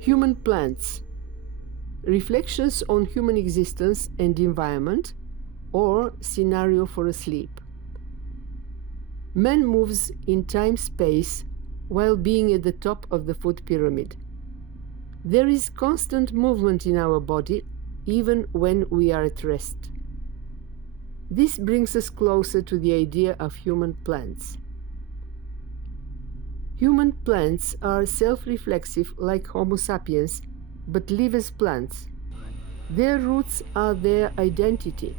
Human plants. Reflections on human existence and environment, or scenario for a sleep. Man moves in time-space while being at the top of the food pyramid. There is constant movement in our body, even when we are at rest. This brings us closer to the idea of human plants. Human plants are self-reflexive like Homo sapiens, but live as plants. Their roots are their identity.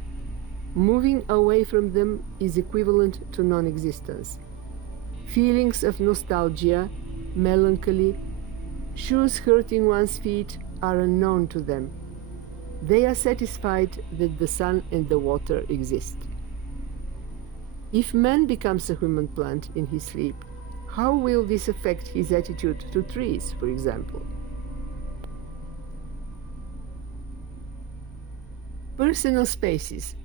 Moving away from them is equivalent to non-existence. Feelings of nostalgia, melancholy, shoes hurting one's feet are unknown to them. They are satisfied that the sun and the water exist. If man becomes a human plant in his sleep, how will this affect his attitude to trees, for example? Personal spaces.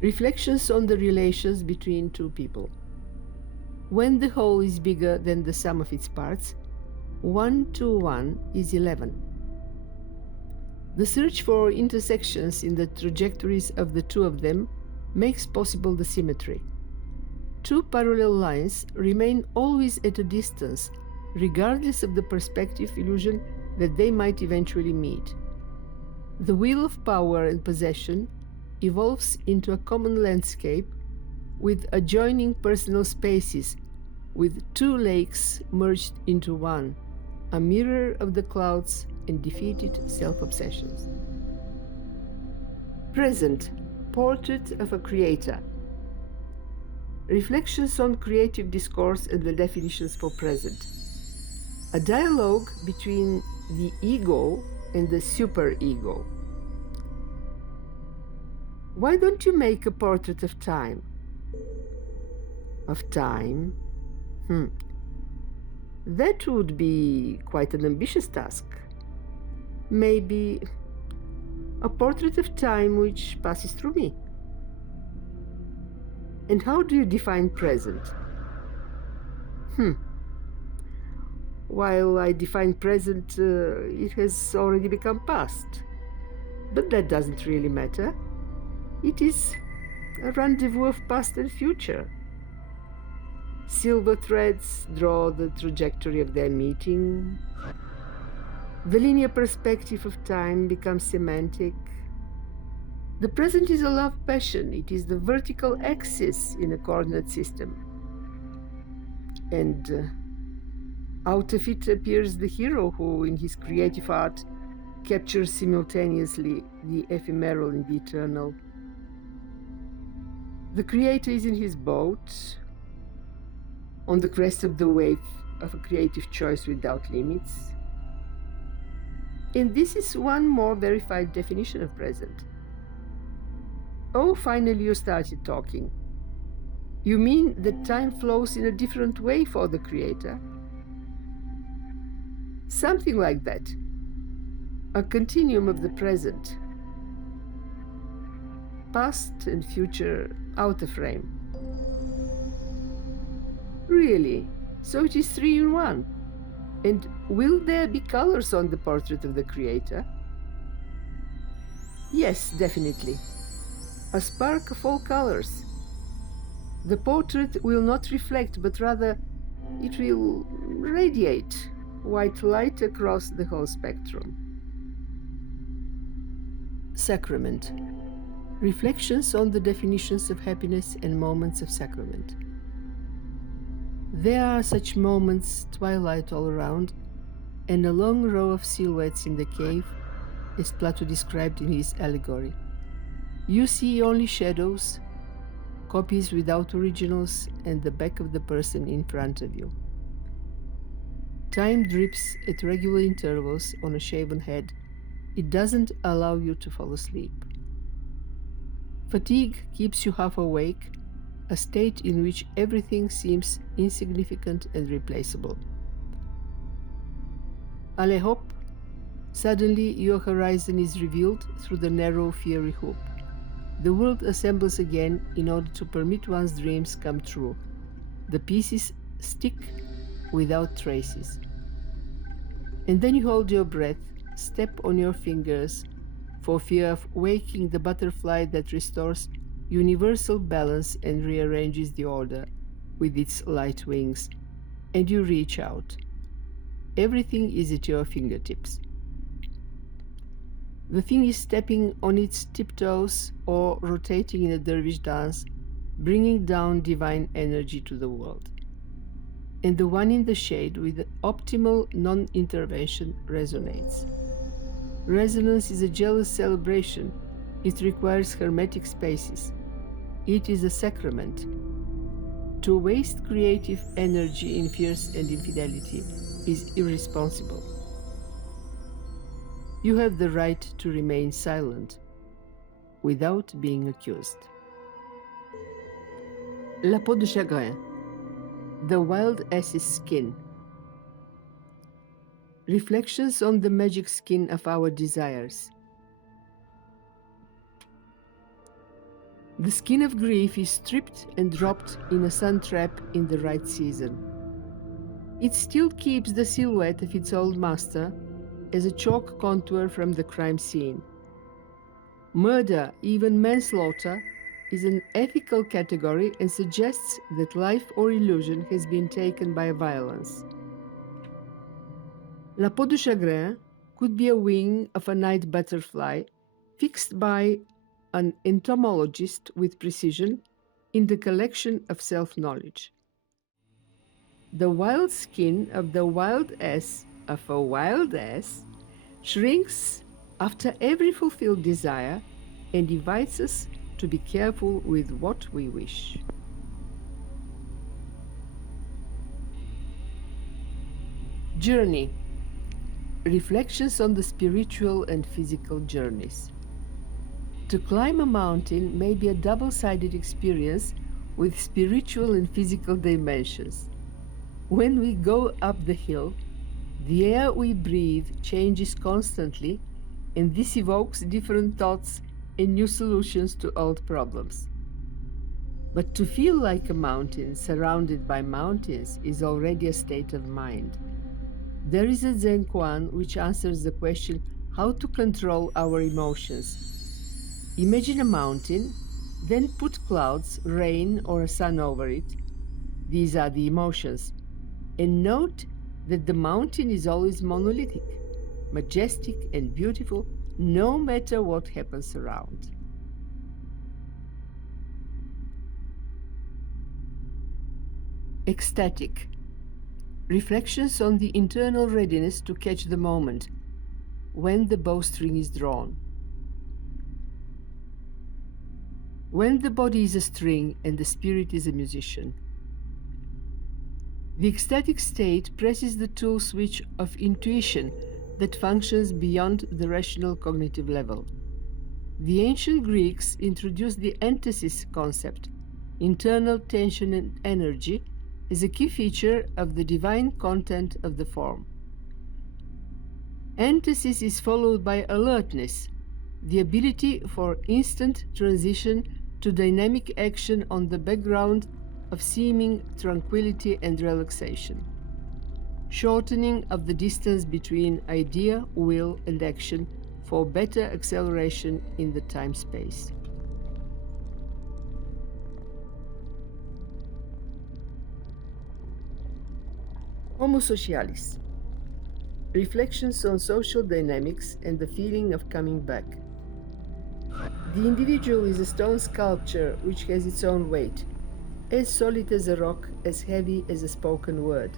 Reflections on the relations between two people. When the whole is bigger than the sum of its parts, 1 to 1 is 11. The search for intersections in the trajectories of the two of them makes possible the symmetry. Two parallel lines remain always at a distance, regardless of the perspective illusion that they might eventually meet. The wheel of power and possession evolves into a common landscape with adjoining personal spaces, with two lakes merged into one, a mirror of the clouds and defeated self-obsessions. Present, portrait of a creator. Reflections on creative discourse and the definitions for present. A dialogue between the ego and the superego. Why don't you make a portrait of time? Of time? That would be quite an ambitious task. Maybe a portrait of time which passes through me. And how do you define present? While I define present, it has already become past. But that doesn't really matter. It is a rendezvous of past and future. Silver threads draw the trajectory of their meeting. The linear perspective of time becomes semantic. The present is a love passion. It is the vertical axis in a coordinate system. And out of it appears the hero who, in his creative art, captures simultaneously the ephemeral and the eternal. The creator is in his boat, on the crest of the wave of a creative choice without limits. And this is one more verified definition of present. Oh, finally you started talking. You mean that time flows in a different way for the creator? Something like that. A continuum of the present. Past and future out of frame. Really? So it is 3 in 1? And will there be colors on the portrait of the creator? Yes, definitely. A spark of all colors. The portrait will not reflect, but rather it will radiate white light across the whole spectrum. Sacrament. Reflections on the definitions of happiness and moments of sacrament. There are such moments, twilight all around, and a long row of silhouettes in the cave, as Plato described in his allegory. You see only shadows, copies without originals, and the back of the person in front of you. Time drips at regular intervals on a shaven head. It doesn't allow you to fall asleep. Fatigue keeps you half awake, a state in which everything seems insignificant and replaceable. Allez hop! Suddenly your horizon is revealed through the narrow, fiery hoop. The world assembles again in order to permit one's dreams come true. The pieces stick without traces. And then you hold your breath, step on your fingers, for fear of waking the butterfly that restores universal balance and rearranges the order with its light wings, and you reach out. Everything is at your fingertips. The thing is stepping on its tiptoes or rotating in a dervish dance, bringing down divine energy to the world. And the one in the shade with the optimal non-intervention resonates. Resonance is a jealous celebration. It requires hermetic spaces. It is a sacrament. To waste creative energy in fears and infidelity is irresponsible. You have the right to remain silent without being accused. La peau de chagrin, the wild ass's skin. Reflections on the magic skin of our desires. The skin of grief is stripped and dropped in a sun trap in the right season. It still keeps the silhouette of its old master as a chalk contour from the crime scene. Murder, even manslaughter, is an ethical category and suggests that life or illusion has been taken by violence. La peau de chagrin could be a wing of a night butterfly fixed by an entomologist with precision in the collection of self-knowledge. The wild skin of the wild ass of a wild ass shrinks after every fulfilled desire and invites us to be careful with what we wish. Journey. Reflections on the spiritual and physical journeys. To climb a mountain may be a double-sided experience with spiritual and physical dimensions. When we go up the hill, the air we breathe changes constantly, and this evokes different thoughts and new solutions to old problems. But to feel like a mountain surrounded by mountains is already a state of mind. There is a Zen koan which answers the question how to control our emotions. Imagine a mountain, then put clouds, rain, or a sun over it. These are the emotions. And note that the mountain is always monolithic, majestic and beautiful, no matter what happens around. Ecstatic. Reflections on the internal readiness to catch the moment when the bowstring is drawn. When the body is a string and the spirit is a musician. The ecstatic state presses the tool switch of intuition that functions beyond the rational cognitive level. The ancient Greeks introduced the antithesis concept, internal tension and energy, is a key feature of the divine content of the form. Antithesis is followed by alertness, the ability for instant transition to dynamic action on the background of seeming tranquility and relaxation, shortening of the distance between idea, will, and action for better acceleration in the time-space. Homo socialis. Reflections on social dynamics and the feeling of coming back. The individual is a stone sculpture which has its own weight, as solid as a rock, as heavy as a spoken word.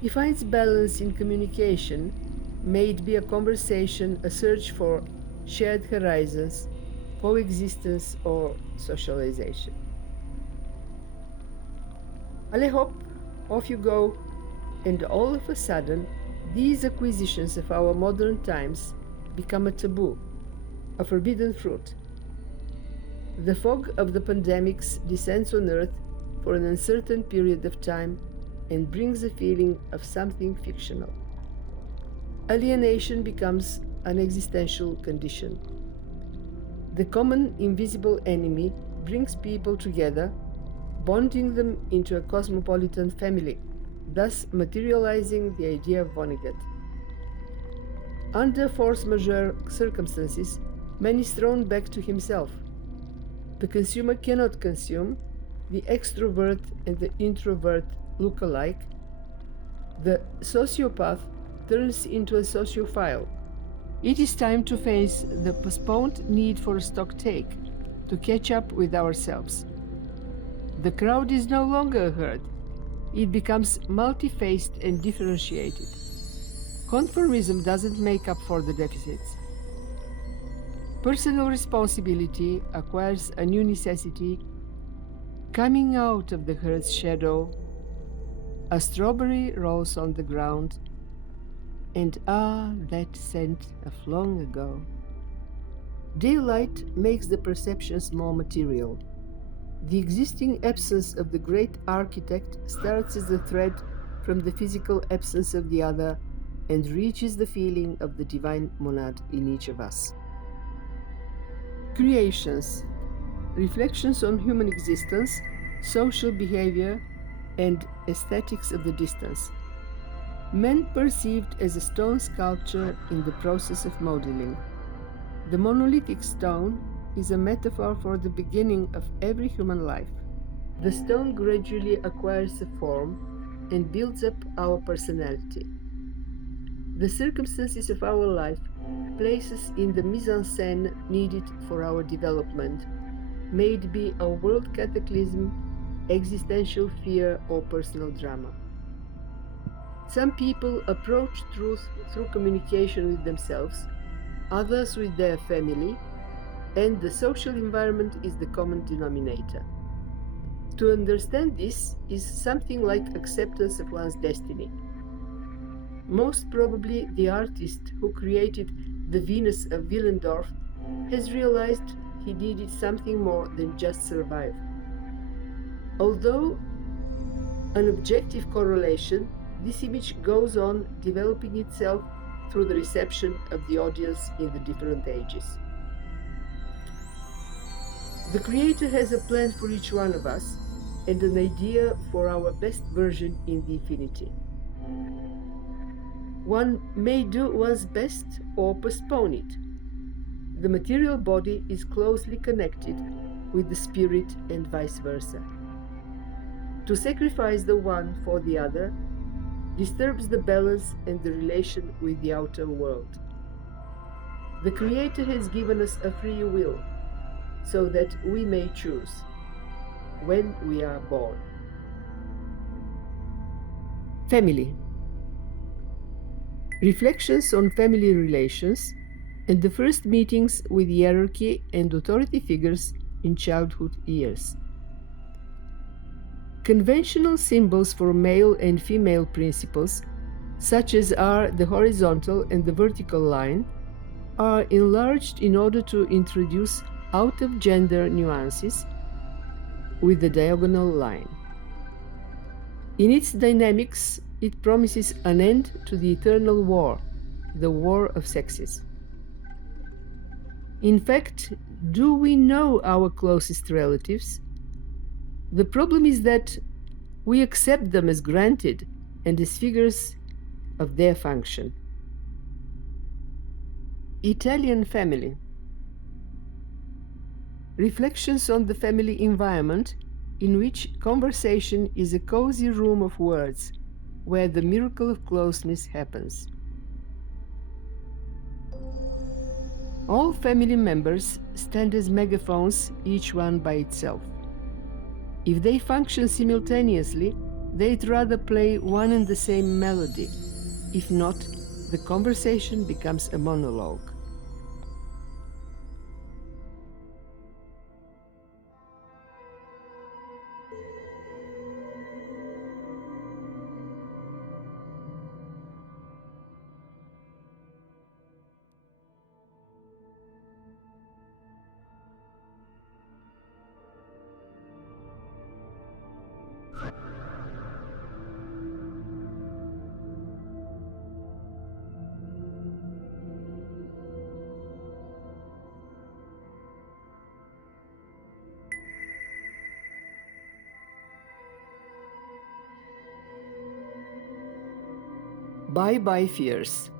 He finds balance in communication, may it be a conversation, a search for shared horizons, coexistence, or socialization. Allez hop, off you go, and all of a sudden, these acquisitions of our modern times become a taboo, a forbidden fruit. The fog of the pandemics descends on Earth for an uncertain period of time and brings a feeling of something fictional. Alienation becomes an existential condition. The common invisible enemy brings people together, bonding them into a cosmopolitan family, thus materializing the idea of Vonnegut. Under force majeure circumstances, man is thrown back to himself. The consumer cannot consume, the extrovert and the introvert look alike. The sociopath turns into a sociophile. It is time to face the postponed need for a stocktake, to catch up with ourselves. The crowd is no longer a herd. It becomes multi-faced and differentiated. Conformism doesn't make up for the deficits. Personal responsibility acquires a new necessity. Coming out of the herd's shadow, a strawberry rolls on the ground, and that scent of long ago. Daylight makes the perceptions more material. The existing absence of the great architect starts as a thread from the physical absence of the other and reaches the feeling of the divine monad in each of us. Creations, reflections on human existence, social behavior, and aesthetics of the distance. Man perceived as a stone sculpture in the process of modeling. The monolithic stone is a metaphor for the beginning of every human life. The stone gradually acquires a form and builds up our personality. The circumstances of our life place us in the mise-en-scène needed for our development, may it be a world cataclysm, existential fear, or personal drama. Some people approach truth through communication with themselves, others with their family, and the social environment is the common denominator. To understand this is something like acceptance of one's destiny. Most probably the artist who created the Venus of Willendorf has realized he needed something more than just survive. Although an objective correlation, this image goes on developing itself through the reception of the audience in the different ages. The Creator has a plan for each one of us and an idea for our best version in the infinity. One may do one's best or postpone it. The material body is closely connected with the spirit and vice versa. To sacrifice the one for the other disturbs the balance and the relation with the outer world. The Creator has given us a free will, so that we may choose when we are born. Family. Reflections on family relations and the first meetings with hierarchy and authority figures in childhood years. Conventional symbols for male and female principles, such as are the horizontal and the vertical line, are enlarged in order to introduce out-of-gender nuances with the diagonal line. In its dynamics, it promises an end to the eternal war, the war of sexes. In fact, do we know our closest relatives? The problem is that we accept them as granted and as figures of their function. Italian family. Reflections on the family environment in which conversation is a cozy room of words where the miracle of closeness happens. All family members stand as megaphones, each one by itself. If they function simultaneously, they'd rather play one and the same melody. If not, the conversation becomes a monologue. Bye-bye fears.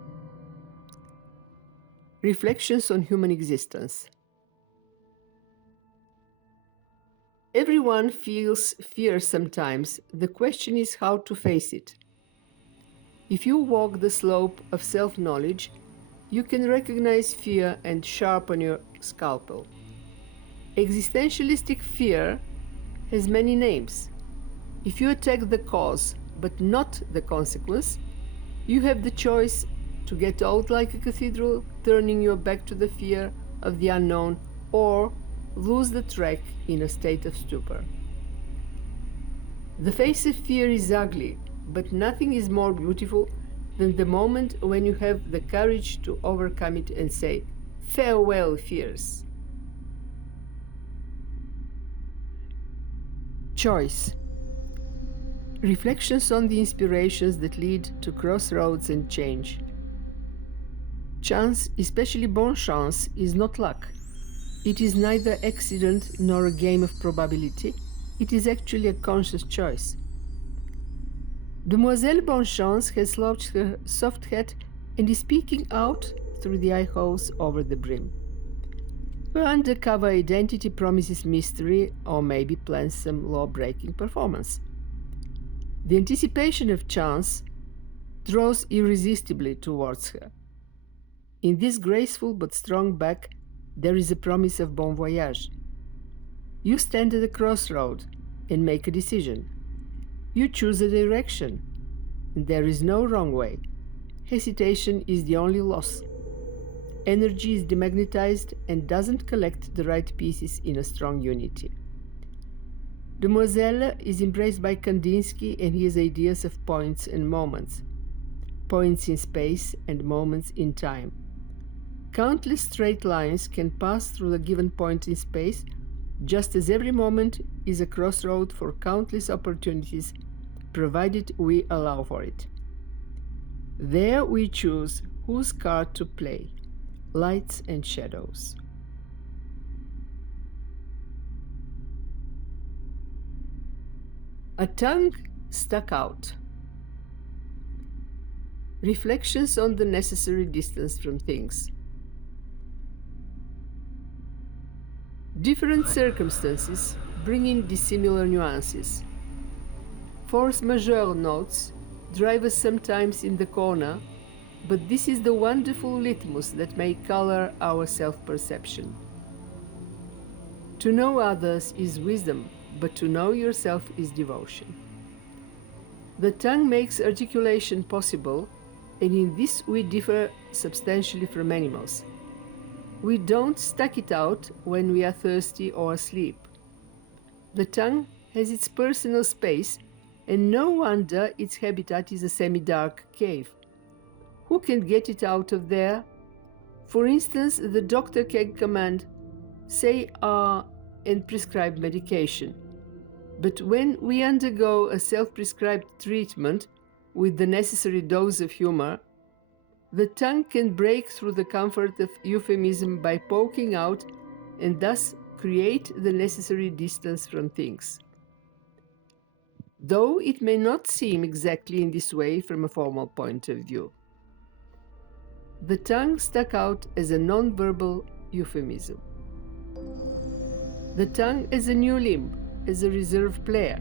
Reflections on human existence. Everyone feels fear sometimes. The question is how to face it. If you walk the slope of self-knowledge, you can recognize fear and sharpen your scalpel. Existentialistic fear has many names. If you attack the cause but not the consequence, you have the choice to get old like a cathedral, turning your back to the fear of the unknown, or lose the track in a state of stupor. The face of fear is ugly, but nothing is more beautiful than the moment when you have the courage to overcome it and say, "Farewell, fears." Choice. Reflections on the inspirations that lead to crossroads and change. Chance, especially bon chance, is not luck. It is neither accident nor a game of probability. It is actually a conscious choice. Demoiselle Bonchance has slouched her soft hat and is peeking out through the eye holes over the brim. Her undercover identity promises mystery or maybe plans some law-breaking performance. The anticipation of chance draws irresistibly towards her. In this graceful but strong back, there is a promise of bon voyage. You stand at a crossroad and make a decision. You choose a direction, and there is no wrong way. Hesitation is the only loss. Energy is demagnetized and doesn't collect the right pieces in a strong unity. Demoiselle is embraced by Kandinsky and his ideas of points and moments. Points in space and moments in time. Countless straight lines can pass through a given point in space, just as every moment is a crossroad for countless opportunities, provided we allow for it. There we choose whose card to play, lights and shadows. A tongue stuck out. Reflections on the necessary distance from things. Different circumstances bring in dissimilar nuances. Force majeure notes drive us sometimes in the corner, but this is the wonderful litmus that may color our self-perception. To know others is wisdom, but to know yourself is devotion. The tongue makes articulation possible, and in this we differ substantially from animals. We don't stuck it out when we are thirsty or asleep. The tongue has its personal space, and no wonder its habitat is a semi-dark cave. Who can get it out of there? For instance, the doctor can command, say "ah" and prescribe medication. But when we undergo a self-prescribed treatment with the necessary dose of humor, the tongue can break through the comfort of euphemism by poking out and thus create the necessary distance from things. Though it may not seem exactly in this way from a formal point of view. The tongue stuck out as a non-verbal euphemism. The tongue as a new limb, as a reserve player.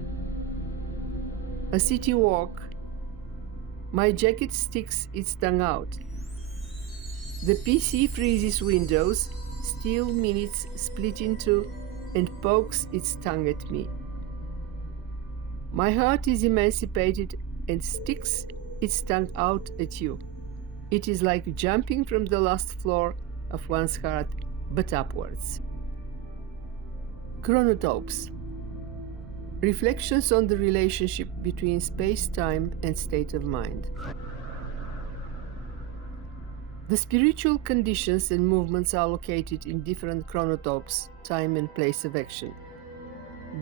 A city walk. My jacket sticks its tongue out. The PC freezes windows, steal minutes split in two, and pokes its tongue at me. My heart is emancipated and sticks its tongue out at you. It is like jumping from the last floor of one's heart, but upwards. Chronotopes. Reflections on the relationship between space-time and state of mind. The spiritual conditions and movements are located in different chronotopes, time and place of action.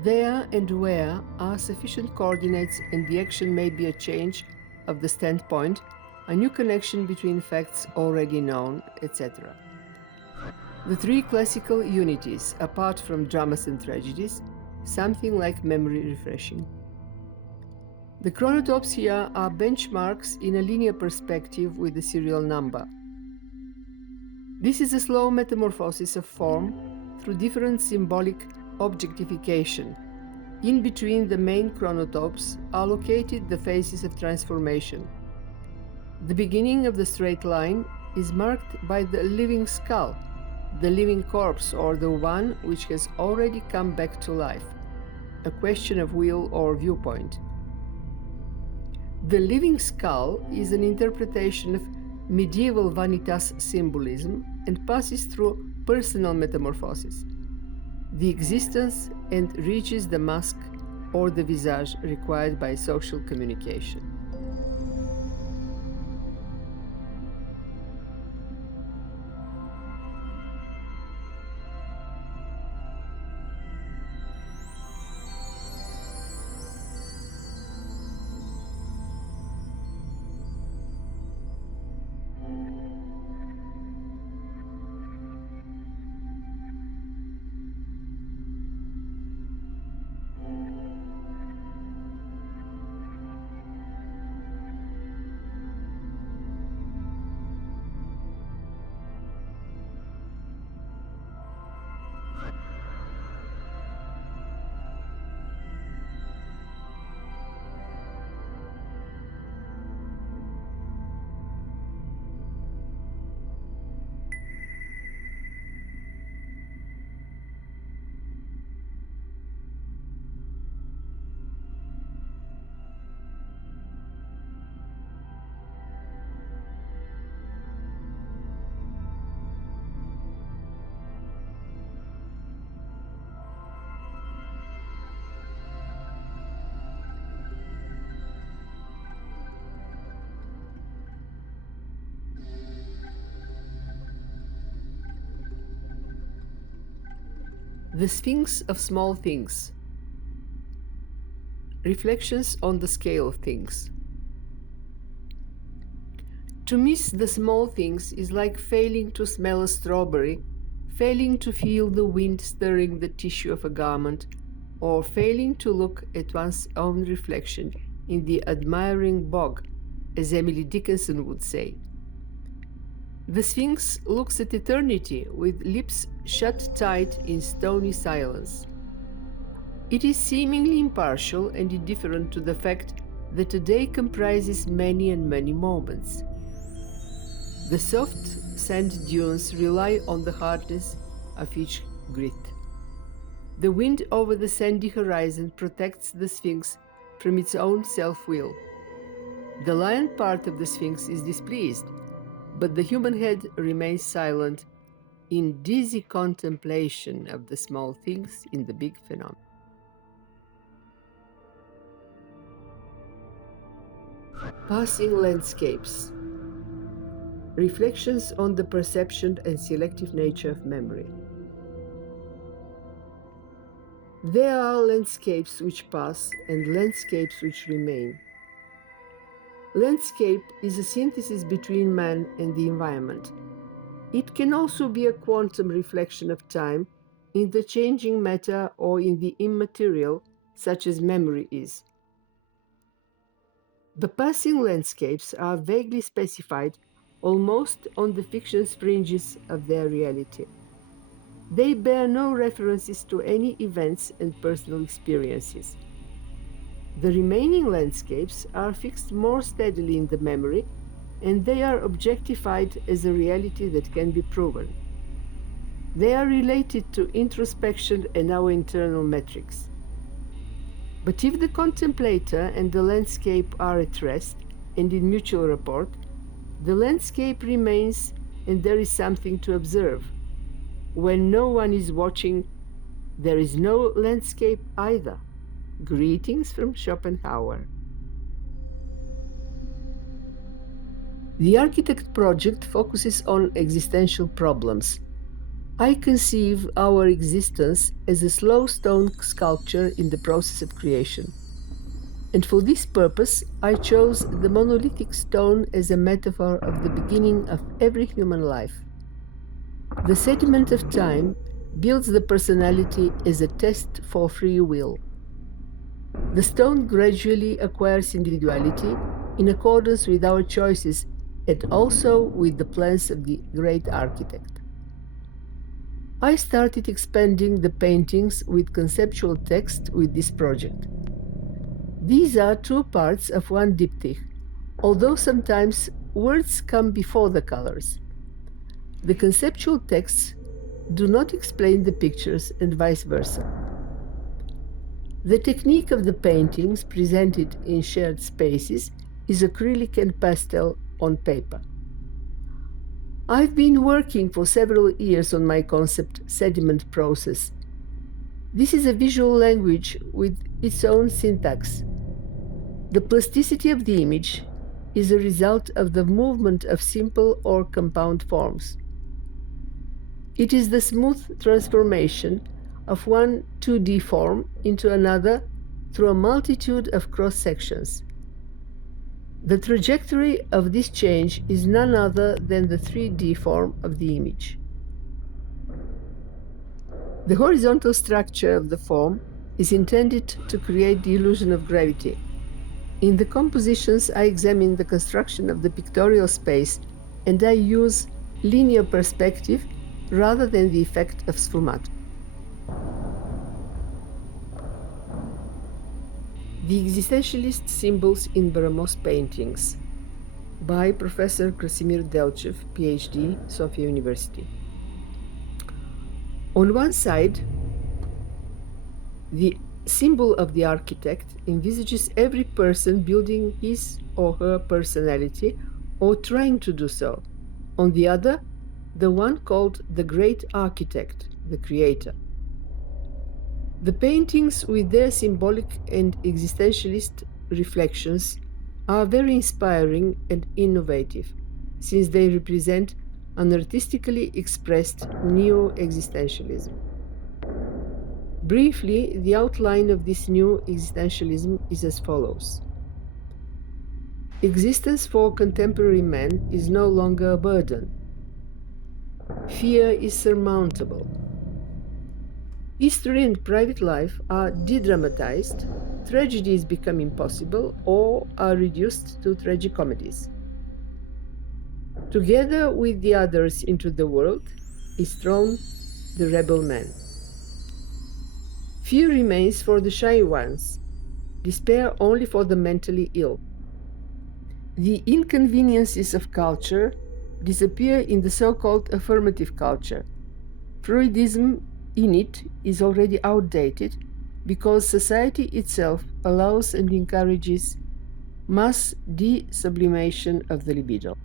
There and where are sufficient coordinates, and the action may be a change of the standpoint, a new connection between facts already known, etc. The three classical unities, apart from dramas and tragedies, something like memory refreshing. The chronotopes here are benchmarks in a linear perspective with a serial number. This is a slow metamorphosis of form through different symbolic objectification. In between the main chronotopes are located the phases of transformation. The beginning of the straight line is marked by the living skull, the living corpse, or the one which has already come back to life, a question of will or viewpoint. The living skull is an interpretation of medieval vanitas symbolism and passes through personal metamorphosis, the existence, and reaches the mask or the visage required by social communication. The Sphinx of Small Things. Reflections on the scale of things. To miss the small things is like failing to smell a strawberry, failing to feel the wind stirring the tissue of a garment, or failing to look at one's own reflection in the admiring bog, as Emily Dickinson would say. The Sphinx looks at eternity with lips shut tight in stony silence. It is seemingly impartial and indifferent to the fact that a day comprises many and many moments. The soft sand dunes rely on the hardness of each grit. The wind over the sandy horizon protects the Sphinx from its own self-will. The lion part of the Sphinx is displeased, but the human head remains silent in dizzy contemplation of the small things in the big phenomenon. Passing landscapes. Reflections on the perception and selective nature of memory. There are landscapes which pass and landscapes which remain. Landscape is a synthesis between man and the environment. It can also be a quantum reflection of time in the changing matter or in the immaterial, such as memory is. The passing landscapes are vaguely specified almost on the fiction's fringes of their reality. They bear no references to any events and personal experiences. The remaining landscapes are fixed more steadily in the memory, and they are objectified as a reality that can be proven. They are related to introspection and our internal metrics. But if the contemplator and the landscape are at rest and in mutual rapport, the landscape remains and there is something to observe. When no one is watching, there is no landscape either. Greetings from Schopenhauer. The Architect project focuses on existential problems. I conceive our existence as a slow stone sculpture in the process of creation. And for this purpose, I chose the monolithic stone as a metaphor of the beginning of every human life. The sediment of time builds the personality as a test for free will. The stone gradually acquires individuality in accordance with our choices and also with the plans of the great architect. I started expanding the paintings with conceptual text with this project. These are two parts of one diptych, although sometimes words come before the colors. The conceptual texts do not explain the pictures and vice versa. The technique of the paintings presented in shared spaces is acrylic and pastel on paper. I've been working for several years on my concept sediment process. This is a visual language with its own syntax. The plasticity of the image is a result of the movement of simple or compound forms. It is the smooth transformation of one 2D form into another through a multitude of cross-sections. The trajectory of this change is none other than the 3D form of the image. The horizontal structure of the form is intended to create the illusion of gravity. In the compositions, I examine the construction of the pictorial space and I use linear perspective rather than the effect of sfumato. The existentialist symbols in Baramo's paintings by Professor Krasimir Delchev, PhD, Sofia University. On one side, the symbol of the architect envisages every person building his or her personality or trying to do so. On the other, the one called the great architect, the creator. The paintings with their symbolic and existentialist reflections are very inspiring and innovative, since they represent an artistically expressed neo-existentialism. Briefly, the outline of this new existentialism is as follows. Existence for contemporary man is no longer a burden. Fear is surmountable. History and private life are de-dramatized, tragedies become impossible or are reduced to tragicomedies. Together with the others into the world is thrown the rebel man. Fear remains for the shy ones, despair only for the mentally ill. The inconveniences of culture disappear in the so-called affirmative culture. Freudism in it is already outdated because society itself allows and encourages mass de-sublimation of the libido.